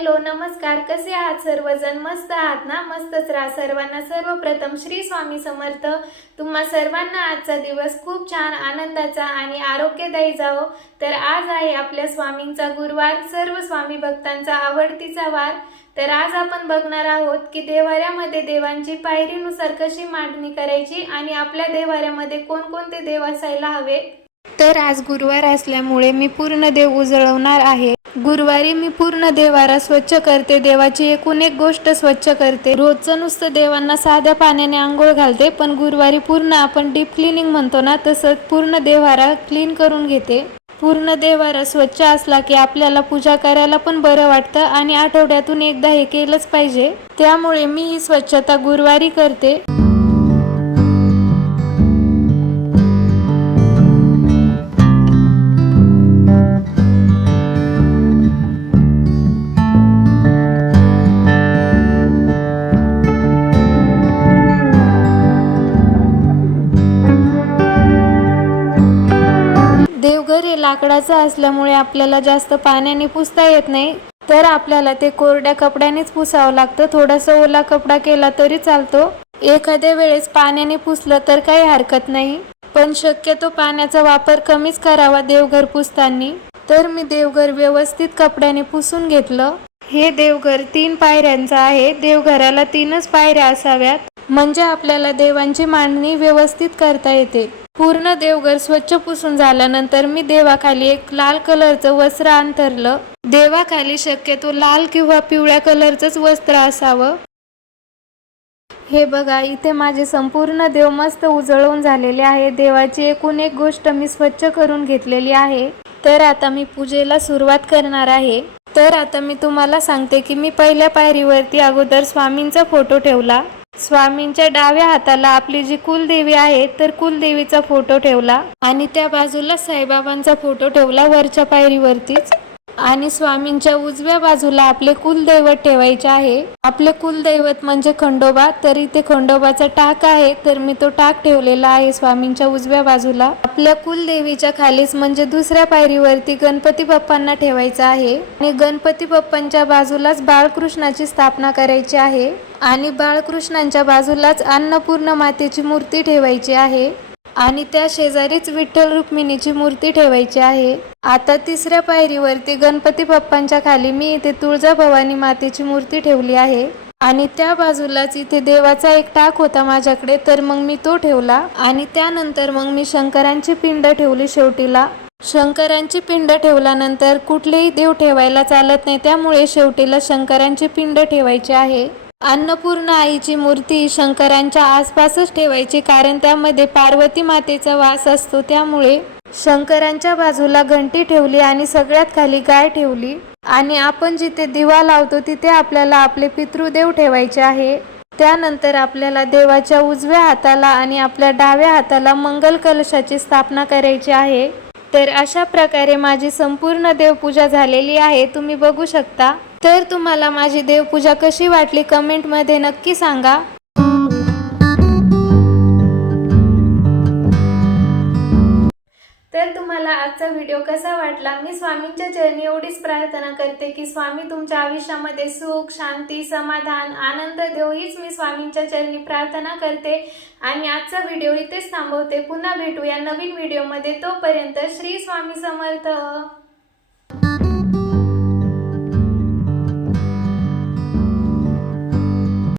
Hello नमस्कार, कसे आहात सर्वजण? मस्त आहात ना? मस्तच राहा सर्वांना. सर्वप्रथम श्री स्वामी समर्थ. तुम्हा सर्वांना आजचा दिवस खूप छान आनंदाचा आणि आरोग्यदायी जावो. तर आज आहे आपल्या स्वामींचा गुरुवार, सर्व स्वामी भक्तांचा आवडतीचा वार. तर आज आपण बघणार आहोत की देवाऱ्यामध्ये देवांची पायरीनुसार कशी मांडणी करायची आणि आपल्या देवाऱ्यामध्ये कोणकोणते देव असायला हवे. तर आज गुरुवार असल्यामुळे मी पूर्ण देव उजळवणार आहे. गुरुवारी मी पूर्ण देवारा स्वच्छ करते, देवाची एकूण एक गोष्ट स्वच्छ करते. रोजचं नुसतं देवांना साध्या पाण्याने आंघोळ घालते, पण गुरुवारी पूर्ण आपण डीप क्लिनिंग म्हणतो ना, तसं पूर्ण देवारा क्लीन करून घेते. पूर्ण देवारा स्वच्छ असला की आपल्याला पूजा करायला पण बरं वाटतं आणि आठवड्यातून एकदा हे केलंच पाहिजे. त्यामुळे मी ही स्वच्छता गुरुवारी करते. देवघर हे लाकडाचं असल्यामुळे आपल्याला जास्त पाण्याने पुसता येत नाही, तर आपल्याला ते कोरड्या कपड्यानेच पुसावं लागतं. थोडासा ओला कपडा केला तरी चालतो. एखाद्या वेळेस पाण्याने पुसलं तर काही हरकत नाही, पण शक्यतो पाण्याचा वापर कमीच करावा देवघर पुसताना. तर मी देवघर व्यवस्थित कपड्याने पुसून घेतलं. हे देवघर 3 पायऱ्यांचं आहे. देवघराला 3च पायऱ्या असाव्यात, म्हणजे आपल्याला देवांची मांडणी व्यवस्थित करता येते. पूर्ण देवघर स्वच्छ पुसून झाल्यानंतर मी देवाखाली एक लाल कलरचं वस्त्र अंथरलं. देवाखाली शक्यतो लाल किंवा पिवळ्या कलरचंच वस्त्र असावं. हे बघा, इथे माझे संपूर्ण देव मस्त उजळून झालेले आहे. देवाची एकूण एक गोष्ट मी स्वच्छ करून घेतलेली आहे. तर आता मी पूजेला सुरुवात करणार आहे. तर आता मी तुम्हाला सांगते की मी पहिल्या पायरीवरती अगोदर स्वामींचा फोटो ठेवला. स्वामींच्या डाव्या हाताला आपली जी कुलदेवी आहे तर कुलदेवीचा फोटो ठेवला आणि त्या बाजूला साईबाबांचा फोटो ठेवला वरच्या पायरीवरतीच. आणि स्वामींच्या उजव्या बाजूला आपले कुलदैवत ठेवायचे आहे. आपले कुलदैवत म्हणजे खंडोबा. तर इथे खंडोबाचा टाक आहे, तर मी तो टाक ठेवलेला आहे स्वामींच्या उजव्या बाजूला. आपल्या कुलदेवीच्या खालीच म्हणजे दुसऱ्या पायरीवरती गणपती बाप्पांना ठेवायचं आहे आणि गणपती बाप्पांच्या बाजूलाच बाळकृष्णाची स्थापना करायची आहे आणि बाळकृष्णांच्या बाजूलाच अन्नपूर्ण मातेची मूर्ती ठेवायची आहे आणि त्या शेजारीच विठ्ठल रुक्मिणीची मूर्ती ठेवायची आहे. आता तिसऱ्या पायरीवरती गणपती बाप्पांच्या खाली मी इथे तुळजाभवानी मातेची मूर्ती ठेवली आहे आणि त्या बाजूलाच इथे देवाचा एक टाक होता माझ्याकडे, तर मग मी तो ठेवला आणि त्यानंतर मग मी शंकरांची पिंड ठेवली शेवटीला. शंकरांची पिंड ठेवल्यानंतर कुठलेही देव ठेवायला चालत नाही, त्यामुळे शेवटीला शंकरांची पिंड ठेवायची आहे. अन्नपूर्ण आईची मूर्ती शंकरांच्या आसपासच ठेवायची, कारण त्यामध्ये पार्वती मातेचा वास असतो. त्यामुळे शंकरांच्या बाजूला घंटी ठेवली आणि सगळ्यात खाली गाय ठेवली आणि आपण जिथे दिवा लावतो तिथे आपल्याला आपले पितृदेव ठेवायचे आहे. त्यानंतर आपल्याला देवाच्या उजव्या हाताला आणि आपल्या डाव्या हाताला मंगल कलशाची स्थापना करायची आहे. तर अशा प्रकारे माझी संपूर्ण देवपूजा झालेली आहे, तुम्ही बघू शकता. तर तुम्हाला माझी देवपूजा कशी वाटली कमेंटमध्ये नक्की सांगा. तर तुम्हाला आजचा व्हिडिओ कसा वाटला? मी स्वामींच्या चरणी एवढीच प्रार्थना करते की स्वामी तुमच्या आयुष्यामध्ये सुख, शांती, समाधान, आनंद देव, हीच मी स्वामींच्या चरणी प्रार्थना करते. आणि आजचा व्हिडिओ इथेच थांबवते. पुन्हा भेटूया नवीन व्हिडिओमध्ये. तोपर्यंत श्री स्वामी समर्थ.